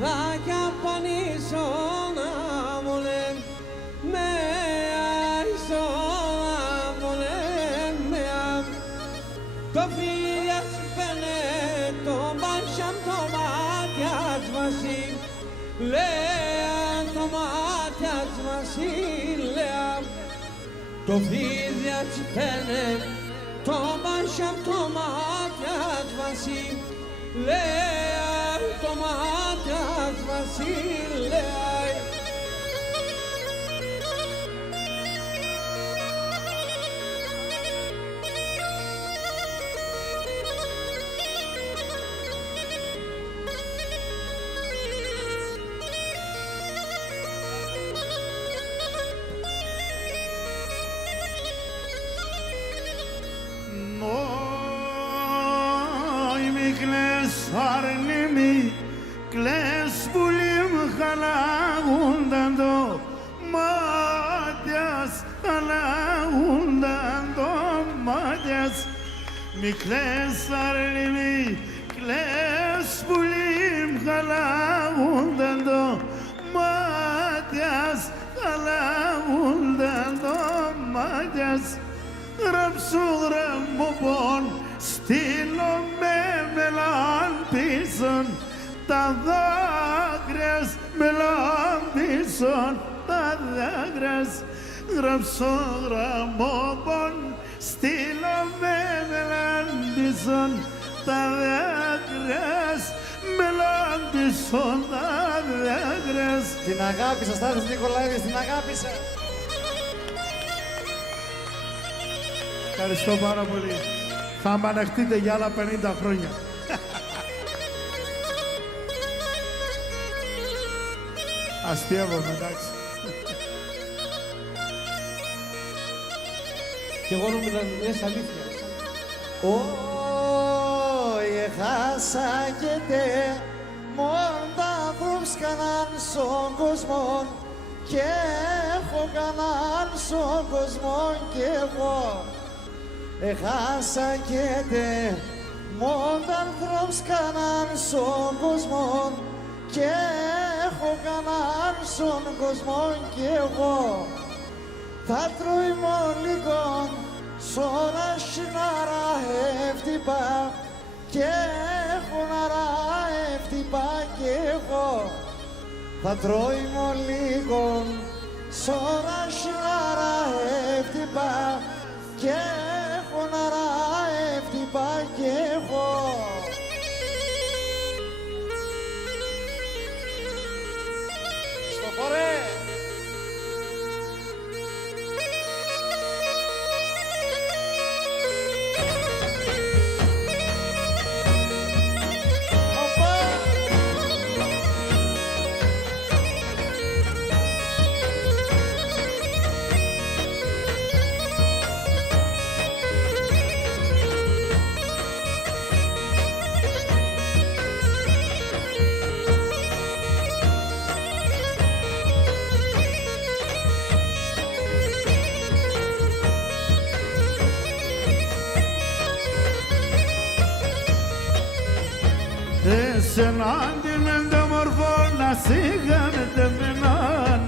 δάκια πανίσωνα μολέ με αισώνα μολέ με το φίλια σπένε το μπάσιαμ το μάτιας βασίλ Λέα το μάτιας βασίλ Λέα το φίλια σπένε το μπάσιαμ το μάτιας βασίλ Λέα το μάτιας βασίλ Λέα Arnimi kles bulim halagundando Matias halagundando Matias Mi kles arnimi kles bulim halagundando Matias halagundando Matias Rapsudra mobon stilo me μελάντησαν τα δάκρυας μελάντησαν τα δάκρυας γράψω γραμμόπον στείλω με μελάντησαν τα δάκρυας μελάντησαν τα δάκρυας. Την αγάπη σας, Στάθος Νικολαίδης, την αγάπη σας. Ευχαριστώ πάρα πολύ. Θα με ανεχτείτε για άλλα 50 χρόνια. Αστείευομαι, εντάξει. Κι εγώ νομίζω να λες αλήθεια. Όι, χάσα και τε, μόν τα βρούσκαναν στον κόσμο και έχω κανάν στον κόσμο κι εγώ. Έχασα και τε, μόν τα βρούσκαναν στον κόσμο και έχω κανάν στον κόσμο κι εγώ. Θα τρώει μολίγον σώνα συνάρα εύτυπα και έχω ναρά εύτυπα κι εγώ. Θα τρώει μολίγον σώνα συνάρα εύτυπα και έχω ναρά εύτυπα κι εγώ. Στο φορέ! Senandi men de morfon la sigame temenan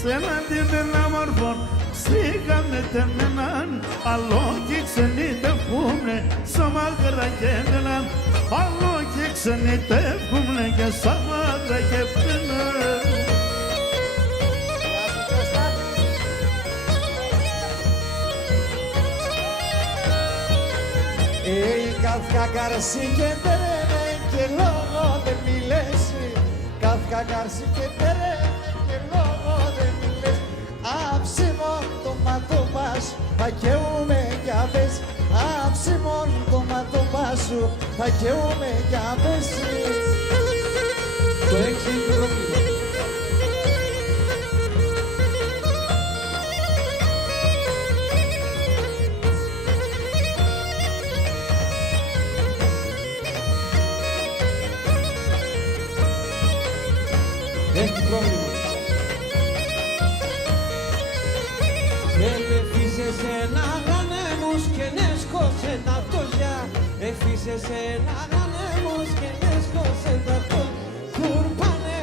Senandi men la morfon sigame temenan Allo kikseni te fumne samagra kemenan Allo kikseni te fumne ke samagra kemenan Κάθκα καρσί και τερέμε και λόγο δεν μιλέσει. Κάθκα καρσί και τερέμε και λόγο δεν μιλέσει. Άψιμον το ματωπά σου θα καίουμε κι απες. Άψιμον το ματωπά σου θα καίουμε κι απες. Το έξι πρόβλημα. Έχει πρόβλημα. Και με φύσες ένα γανέμος και νέσκωσε τα πτωζιά. Εφύσες ένα γανέμος και νέσκωσε τα πτωζιά. Κουρπάνε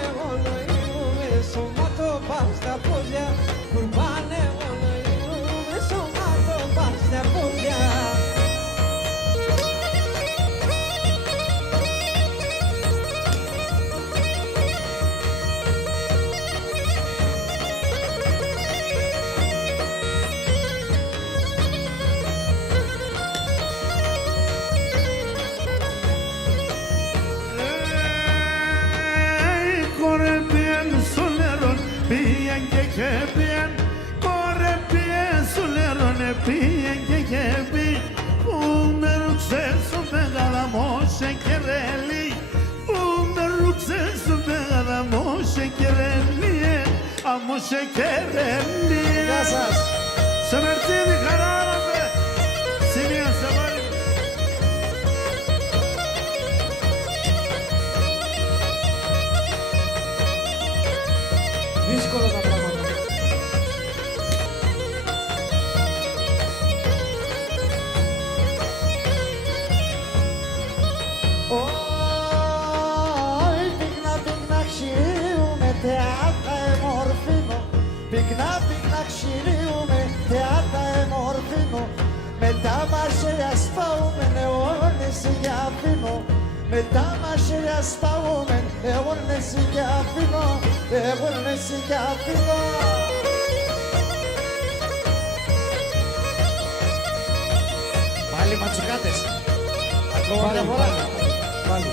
bien, corre bien, su lerone bien, que bien, un ruxeso pegada moshe kereli, un ruxeso pegada moshe kereli, a moshe kereli. Γεια σας. Σε μερτίδι χαράραμε, σημεία σε βάλει. Δύσκολα τα πράγματα. Πυκνά πυκνά ξυρίουμε θεάτα εμορφήνο. Πυκνά πυκνά ξυρίουμε θεάτα εμορφήνο. Μετά μασέλια σπάουμε αιώνες για αφήνω. Μετά μασέλια σπάουμε αιώνες για αφήνω. Αιώνες για αφήνω. Πάλι ματσουκάτες. Ακόμα μια φορά. Πάλι.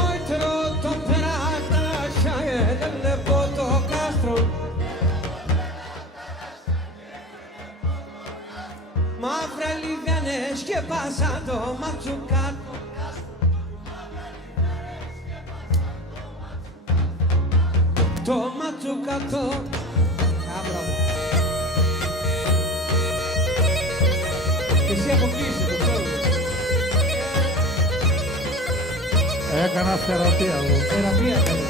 Hoy trotto per lasciare delle foto Castro. Μαύρα λιβιανές και πάσα το ματσουκάτο. Το ματσουκάτο. Κάπρα μου. Και εσύ αποκλείσαι, το ξέρω. Έκανα θεραπεία εγώ. Θεραπεία κάνεις.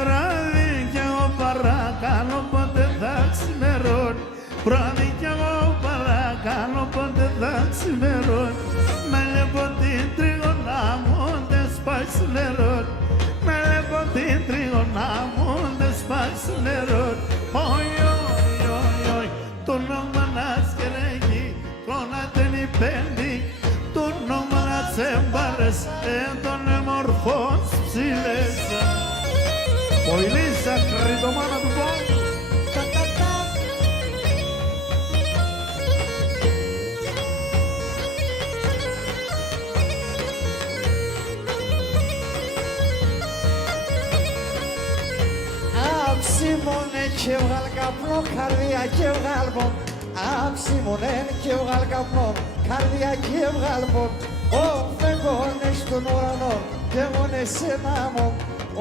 Βράδυ κι εγώ παρακάνω πότε θα ξημερώνει. Βράδυ κι εγώ παρακάνω πότε θα ξημερώνει. Με λεπω την τρίγωνα μου δεν σπάει σου νερό. Με λεπω την τρίγωνα μου δεν σπάει σου νερό. Oi, oi, oi, oi, το νόμα να σκερέγει, κόνα δεν υπένει. Το νόμα να τσέμπαρες, τον εμορφών ψηλές. Ο Ηλίσσα κρυτομάνα του πόνου. Αψίμωνε και βγάλ καπνό, καρδιά και βγάλ πον. Αψίμωνε και βγάλ καπνό, καρδιά και βγάλ πον. Ω φεγγόνες στον ουρανό και μόνο εσένα μου.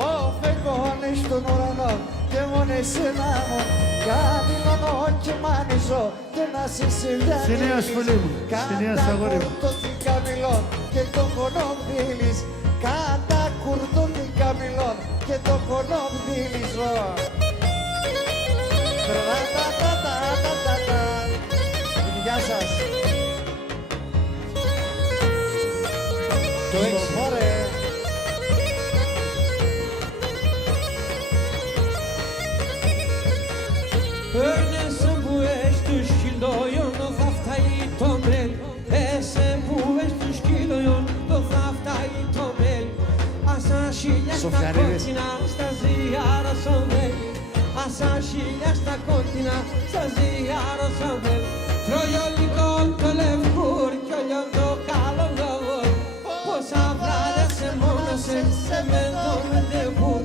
Ω φεγγόνες στον ουρανό και μόνο εσένα μου. Καμιλώνω και μάνιζω και να σε συλλιάνει. Συνίας φίλοι μου, συνίας αγόρι μου. Κατά την Καμιλών και το κονόμδιλης. Κατά κουρτούν την Καμιλών και το κονόμδιλισο. Γεια σας. Το έξι. Ωραία. Örnese bu eş düşkildoyun do haftai tomrel. Ese bu eş düşkildoyun do haftai tomrel. Asa şilya sta Σοφιανίδης. κόκκινα στα ζιάρα σομρel. Asa şilya sta κόκκινα στα ζιάρα σομρel. Τρογιολικό το λευκούρ κι όλιον το καλό λόγο. Πόσα βράδια σε μόνωσες, σε μέντο με τεβούρ.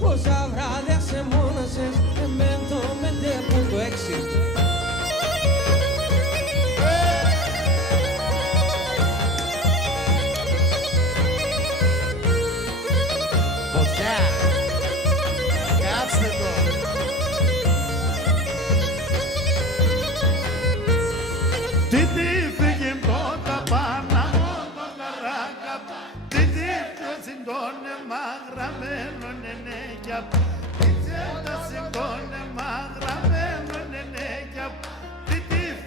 Πόσα βράδια σε μόνωσες, εμέντο με τεβούρ. Το έξι. Φωτιά. Κάψτε το. Τι φύγει πρώτα πάνω μόνο καράκα. Τι συντόνεμα γραμμένο νενέκια. Τι τσέντα συντόνεμα γραμμένο νενέκια. Τι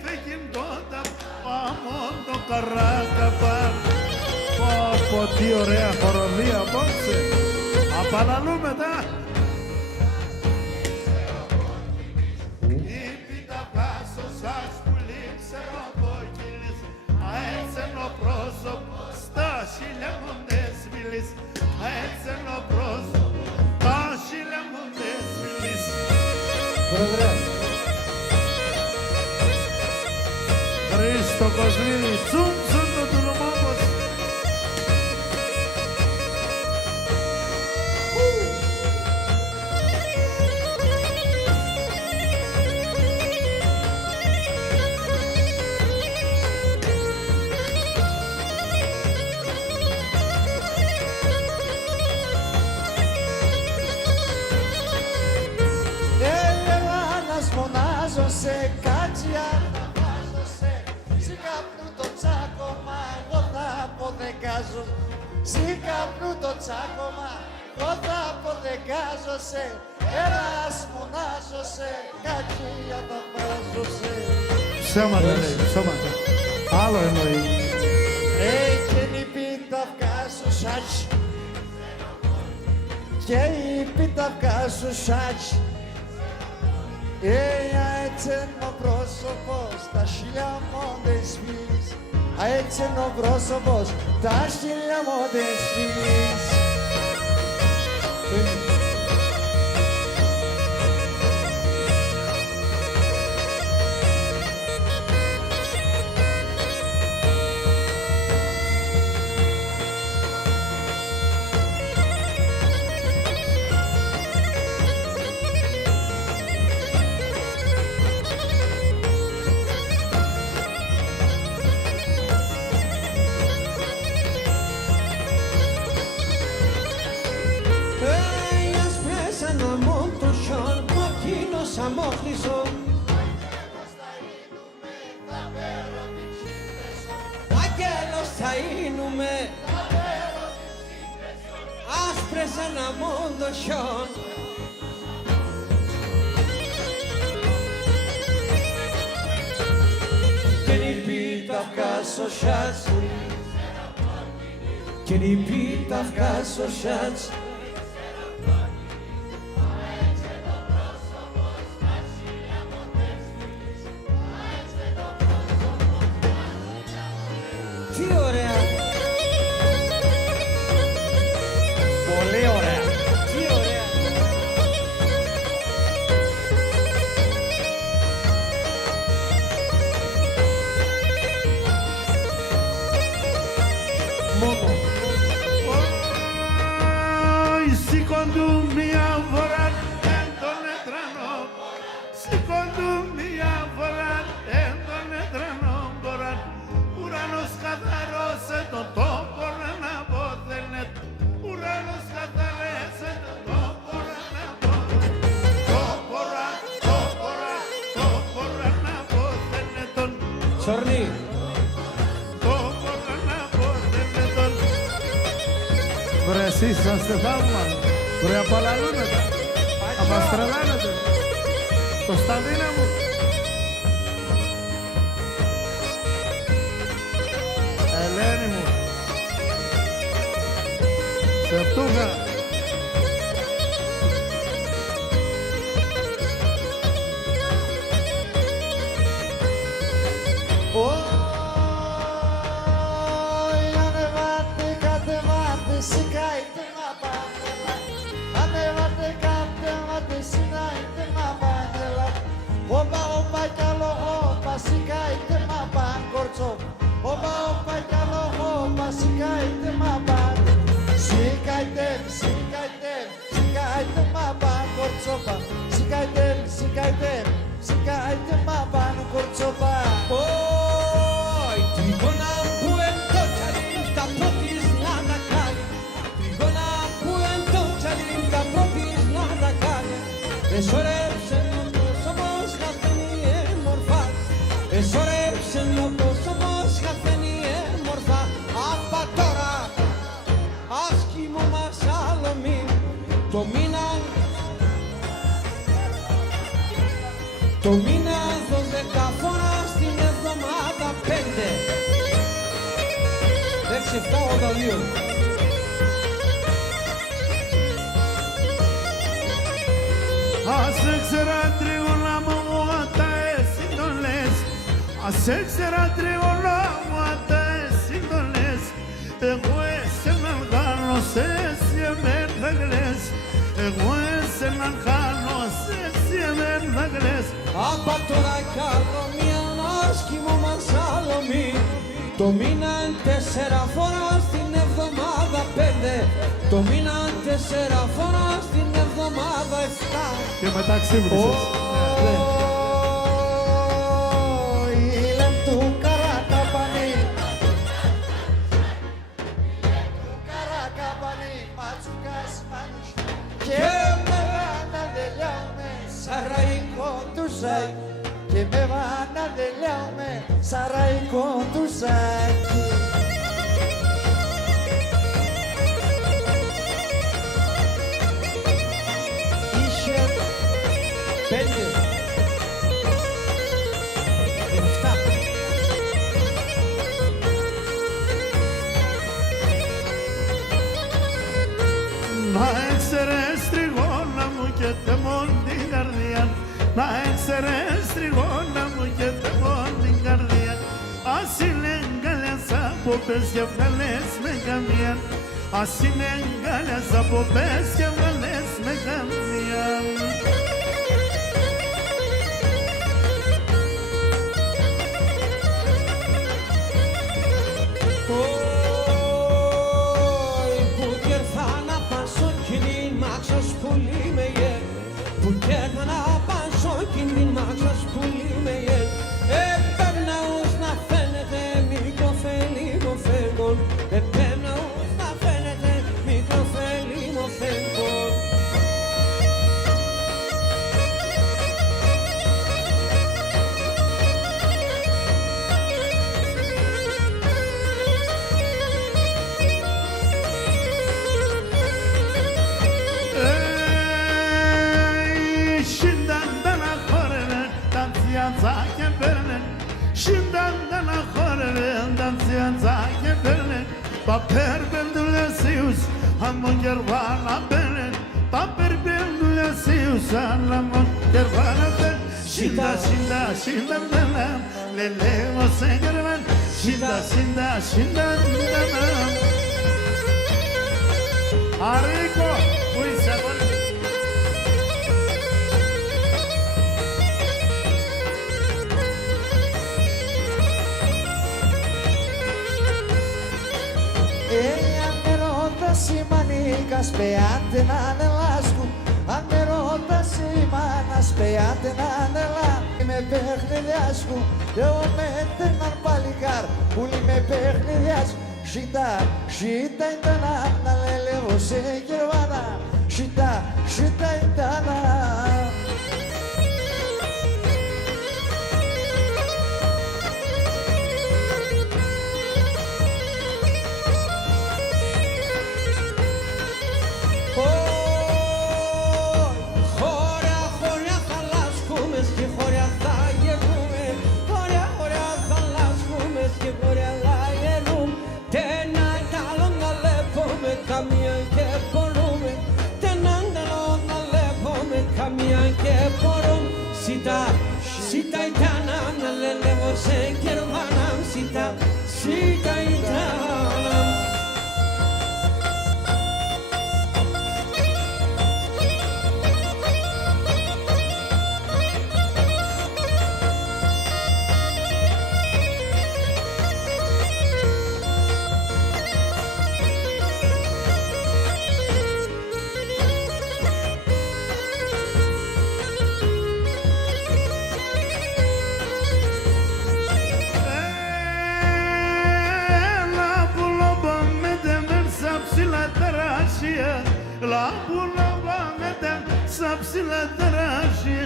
φύγει πρώτα πάνω το καράκα πάνω. Πω τι ωραία χοροδία απόψε. Απαναλούμε τα. πρόσωπο στα χίλια μοντές μιλείς, έτσι είναι ο πρόσωπος. Πρόεδρε. Χρήστο Κοσμίδη, τσουμ τσουμ το τουλομόπος. Σε κάτσια να βάζω σε καπνού το τσάκωμα, εγώ θα αποδεκάζω. Καπνού το τσάκωμα, εγώ θα αποδεκάζω σε. Ένας μονάζω σε κάτσια να βάζω σε. Ψέματα λέει, ψέματα. Άλλο εννοεί. Και η πίτα βγάζω σάτσι. Και η πίτα βγάζω σάτσι. Έτσι είναι ο πρόσωπος, τα χίλια μόντες φίλης. Έτσι είναι ο πρόσωπος, τα χίλια μόντες φίλης. Αμόχλησο Άγγελος θα είνουμε άσπρες ένα μόντο χιόν και νυπήτα βγάσω σάτς και νυπήτα βγάσω σάτς Τι ωραία! Πολύ ωραία. Τι ωραία! Μόνο. Σηκώντου μια φορά εν τον ετρανό. Σηκώντου μια φορά εν τον ετρανό. Ουρανός καθαρός το τόπο να αποθενε. Ουρανός καθαρός το τόπο να αποθενε. Τόπο να αποθενε τον. Τσορνή! Τόπο να αποθενε τον. Βρε εσείς είσαστε θαύμα. Βρε απαλαλούνετε. Απαστρελάνετε. Κωνσταντίνε μου. Ελένη μου, σε φτούχα. Ανεβάτε, κατεβάτε, σηκайте μα πάνελα. Ανεβάτε, κατεβάτε, σηκайте μα πάνελα. Όπα, όπα, κι άλλο όπα, σηκайте μα πάν κορτσό. Όπα, όπα, κι άλλο όπα, σηκайте μα πάν. Σηκайте, σηκайте, σηκайте μα πάν κορτσόπα. Σηκайте, σηκайте, σηκайте μα πάν κορτσόπα. Oi, trigona puento chalim ta propis nada cali. Trigona puento chalim ta propis nada cali. Esorepsen no somos gafeni morfal. Esorepsen no somos gafeni morfal. Apatora, άσχημο μας αλωμί. Το μήνα 12 φορά στην εβδομάδα 5. 6, 7, 82. Ας έξερα τρίγωνα μου τα εσύ το λες. Ας έξερα τρίγωνα μου τα εσύ το λες. Εγώ εσένα κάνω σε εσύ εμένα κλαις. εγώ εσέναν χάνω, εσύ εμένα κλαις. Απ' τώρα κι άλλο μια άσχημο μασάλωμι. Το μήνα 4 φορά στην εβδομάδα 5. Το μήνα 4 φορά στην εβδομάδα 7. Και μετά ξύμνησες. Ήλεμ του Καρακαπανί, ματσουκάς μάνους και με βαναδελιάμε σαραϊκό του σακ και με βαναδελιάμε σαραϊκό του σακ. Είχε 5. 7. Να έξερες τριγώνα μου και τεμόν την καρδιά. Να έξερες τριγώνα μου και τεμόν την καρδιά. Ας είναι αγκαλιάς από πες και βγάλες με καμία. Ας είναι αγκαλιάς από πες και βγάλες με καμία. Paper bendulesius, amon gervana benen. Paper bendulesius, amon gervana benen. Shinda, shinda, shinda, nanam. Lele o sengervan. Shinda, shinda, shinda, nanam. Ariko, uy sabon. Αν με ρωτάς η μανίκας πεάτε να ανελάσκου. Αν με ρωτάς η μάνας πεάτε να ανελά. Είμαι παιχνιδιάσκου, εγώ με έναν παλικάρ που είμαι παιχνιδιάσκου. Σιτά, σιτά ήταν να λελεύω σε γερβάνα. Σιτά, σιτά ήταν. Sita itana, na lelevo se kervanam. Sita, sita itana. La bulava meden sapsila tarashi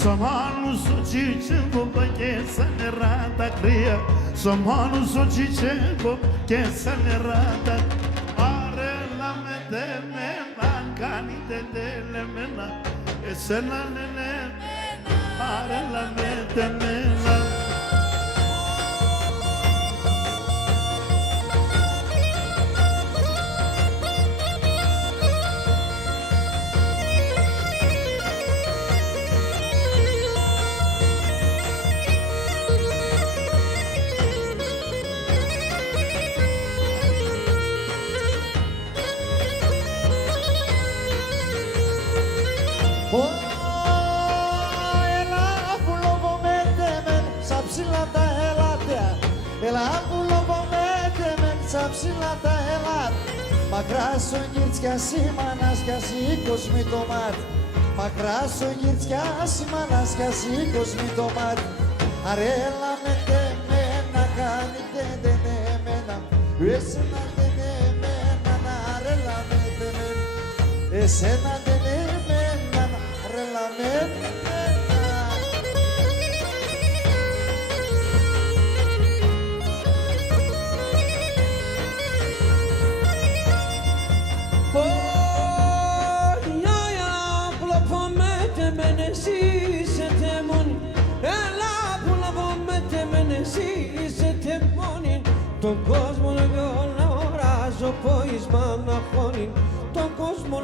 Samanu sochichenko bakesa nerata kriya Samanu sochichenko kesa nerata Arela medemena kani tedelemena Esena nene Arela medemena ψηλά τα ελάτ. Μακράς ο γυρτσκιάς η μάνας κι ας η κόσμη το μάτ. Μακράς ο γυρτσκιάς η μάνας κι ας η κόσμη το μάτ. Αρέλα με τεμένα κάνετε τεμένα. Εσένα τεμένα αρέλα με τεμένα. Εσένα τεμένα αρέλα με τεμένα. Τον κόσμο να οράζω ποίσμα να χώνει. Τον κόσμο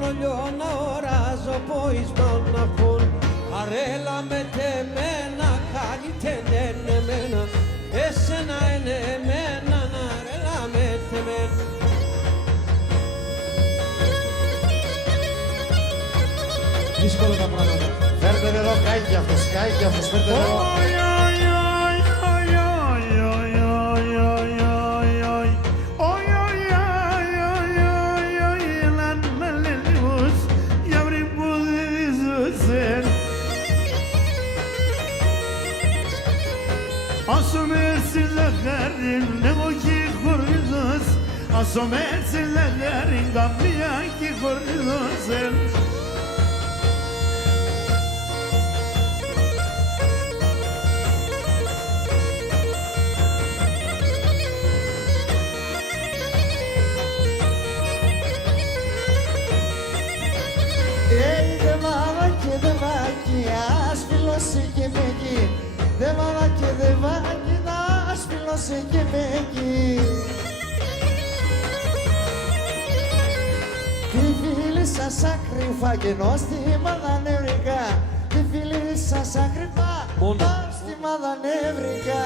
να οράζω ποίσμα να χώνει. Αρέλα με τεμένα κάνετε εμένα. Εσένα είναι εμένα, αρέλα με τεμένα. Δύσκολα τα πράγματα. Φέρτε νερό, κάει κι αυτός, φέρτε νερό. Όσο μέρσι λαγάριν, εγώ και χωρίζος. Όσο μέρσι λαγάριν, καμία και χωρίζος. Δεβάκι, άσφυλωσε και με εκεί. Δεβάκι, άσφυλωσε και με εκεί. Τη φίλη σας ακρυφά και νόστιμα δανευρικά. Τη φίλη σας ακρυφά, νόστιμα δανευρικά.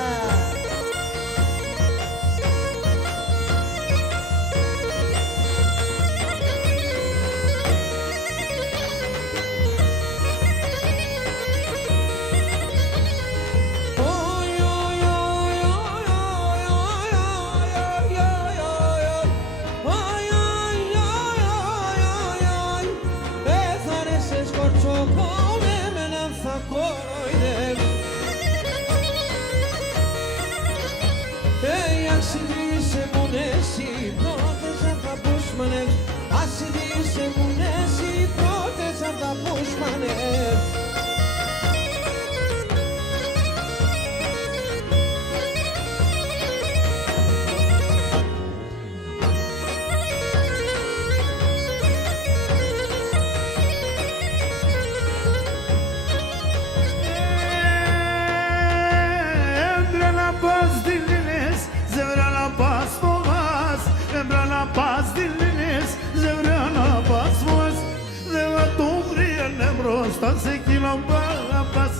Σε εκείνον που αγαπάς,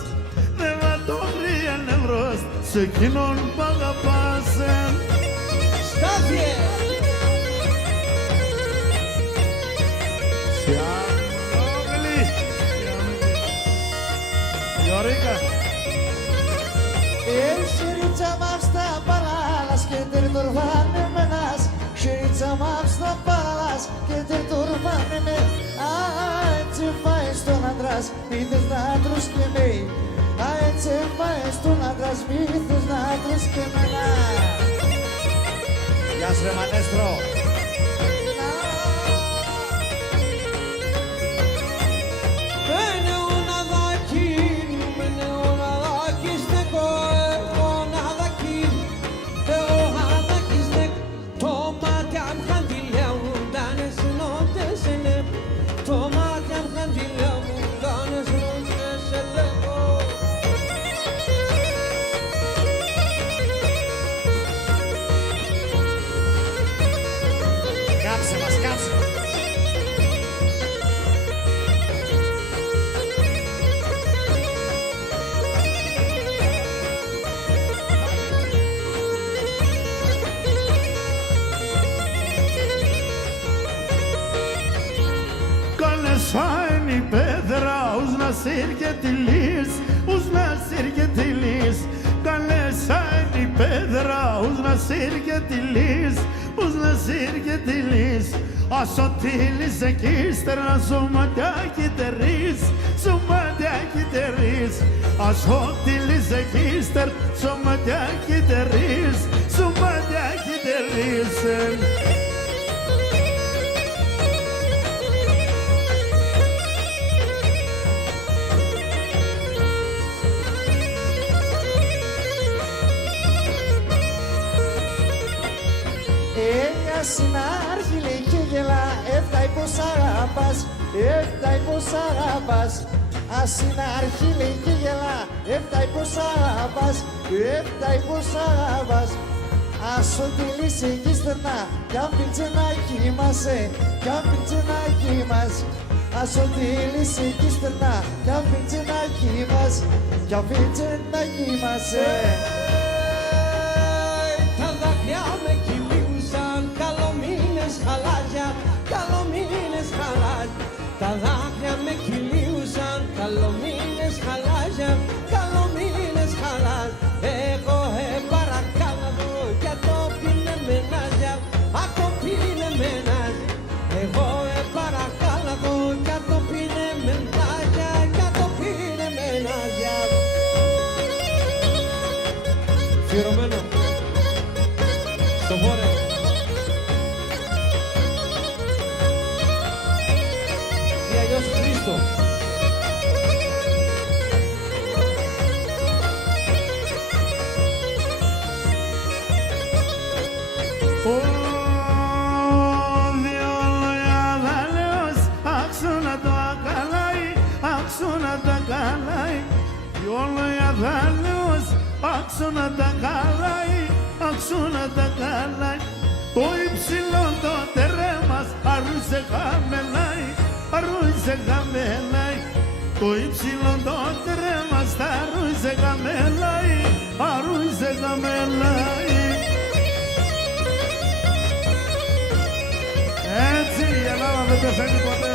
δεν θα το βρει νευρός, σε εκείνον που αγαπάς. Στάθιε! Σιάμιλη! Γιωρίκα! Σιρίτσα μ' στα παράλας και τερτορβάνε με nás. Σιρίτσα μ' στα παράλας και τερτορβάνε με. Έτσι πάει στον άντρας, μη θες να τρως και με. Έτσι πάει στον άντρας, μη θες να τρως και μένα. Γεια σου ρε Μανέστρο. Shiny pedra, uz nasir ke tilis, uz nasir ke tilis. Kale shiny Pedra, os nascer que tilis, os nascer que tilis. A sotilis é que estará somada que teris, somada que teris. A sotilis é que estar somada que teris, somada que teris. Συνάρχη λέει και γελά, έφταει πως αγαπάς, έφταει πως αγαπάς. Ασυνάρχη λέει και γελά, έφταει πως αγαπάς, έφταει πως αγαπάς. Ας ό,τι λύσει εκεί στενά, κι αν πίτσε να κοιμάσαι, κι αν πίτσε να κοιμάσαι. Ας ό,τι λύσει εκεί στενά, κι αν πίτσε να κοιμάσαι, κι αν πίτσε να κοιμάσαι. Τα δάκρυα με κυλίουσαν, καλομήνες χαλάζια, καλομήνες χαλάζια. Τα δάκρυα με κυλίουσαν, καλομήνες χαλάζια, καλομήνες χαλάζια. Εγώ παρακάλαβω για το πίνε μενάζια, ακό πίνε μενάζια. Εγώ παρακάλαβω για το πίνε μενάζια, για το πίνε μενάζια. Φιερωμένο στο βόρειο. Ή αλλιώς Χρήστο. Άξονα τα καλάει, άξονα τα καλάει. Το υψηλό το τερέμας αρούσε χαμελάει, αρούσε χαμελάει. Το υψηλό το τερέμας αρούσε χαμελάει, αρούσε χαμελάει. Έτσι η Ελλάδα δεν πεθαίνει ποτέ.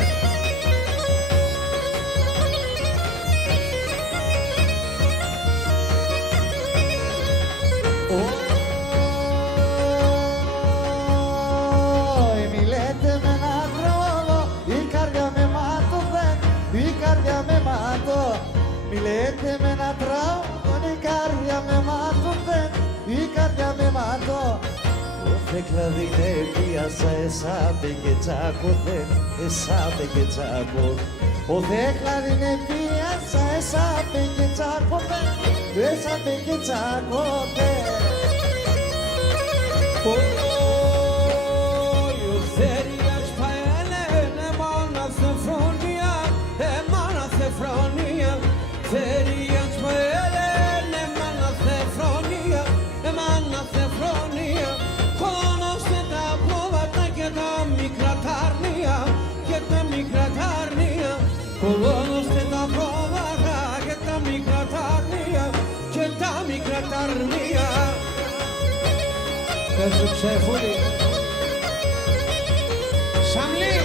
Μιλέτε με ένα τράγο, η καρδιά με μάτωθε, η καρδιά με μάτω. Ο θεκλαδί ναι πίασα, εσάπε και τσάκωθε, εσάπε και τσάκω. Ο θεκλαδί ναι πίασα, εσάπε και τσάκωθε, εσάπε και τσάκωθε. Θερίας παέλε, εμάνα θεφρόνια, εμάνα θεφρόνια. Θερίας παέλε, εμάνα θεφρόνια, εμάνα θεφρόνια. Κόνωστε τα πρόβατα και τα μικρά τάρνια, και τα μικρά τάρνια. Κόνωστε τα πρόβατα και τα μικρά τάρνια, και τα μικρά τάρνια. Πες ψεφούλη. Σαμλή.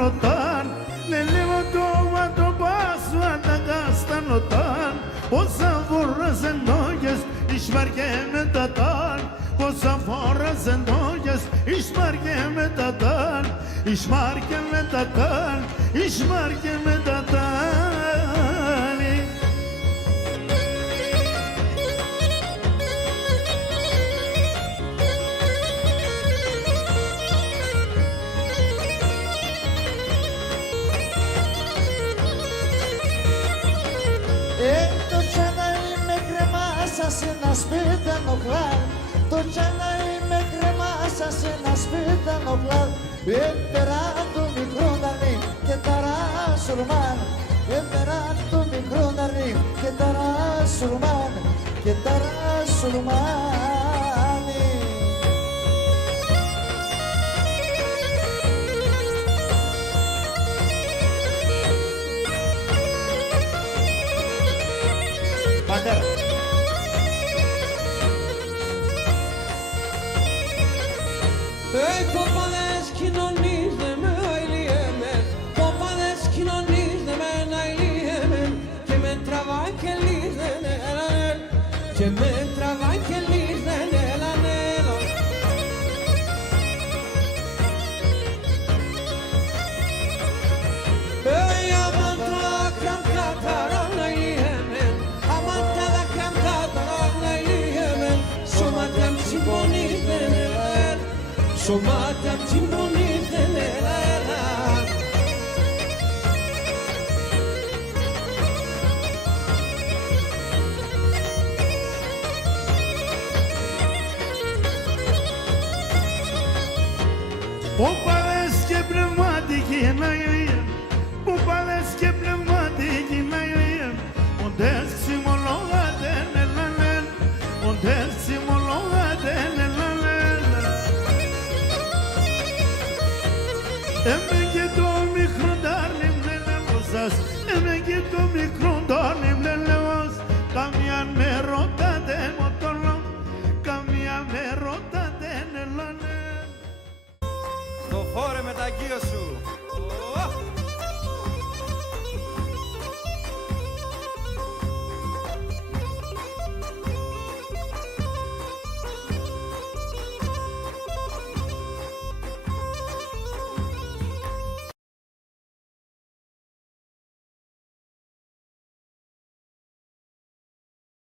Notan, le levo toma to passo atagastan notan, osa forras endoyes, ishmargeme tatan, osa forras endoyes, ishmargeme tatan, ishmargeme tatan, ishmargeme tatan. Σε ένα σπίτι ενοχλάει, το τσάναι με κρεμάσα σε ένα σπίτι ενοχλάει. Έπερα του μικρού δανεί και ταράσουρμαν, έπερα του μικρού δανεί και ταράσουρμαν, και ταρασουλμάνι. Πατέρα. Ποπάδες κοινωνείς δε με αηλίεμεν, ποπάδες κοινωνείς δε με αηλίεμεν, και με τραβάει και λύς δεν έλανεν, και με τραβάει και λύς δεν έλανεν. Αμάν τα δάκρυα καταράν αηλίεμεν, αμάν τα δάκρυα καταράν αηλίεμεν, σώματα μ' συμπονείς δεν έλανεν, σώματα μ' συμπονείς δεν έλανεν. Ποπάδες και πνευματικοί να είναι, ποπάδες και πνευματικοί να είναι, οντες ξυμολόγα δεν έλανεν, οντες ξυμολόγα δεν έλανεν. Εμέ και το μικρό τάρνι μνελεύω σας, εμέ και το μικρό τάρνι μνελεύω, καμιά με ρωτάτε μοτολό, καμιά με ρωτάτε έλανεν. Στο φόρε με τα αγκείο σου.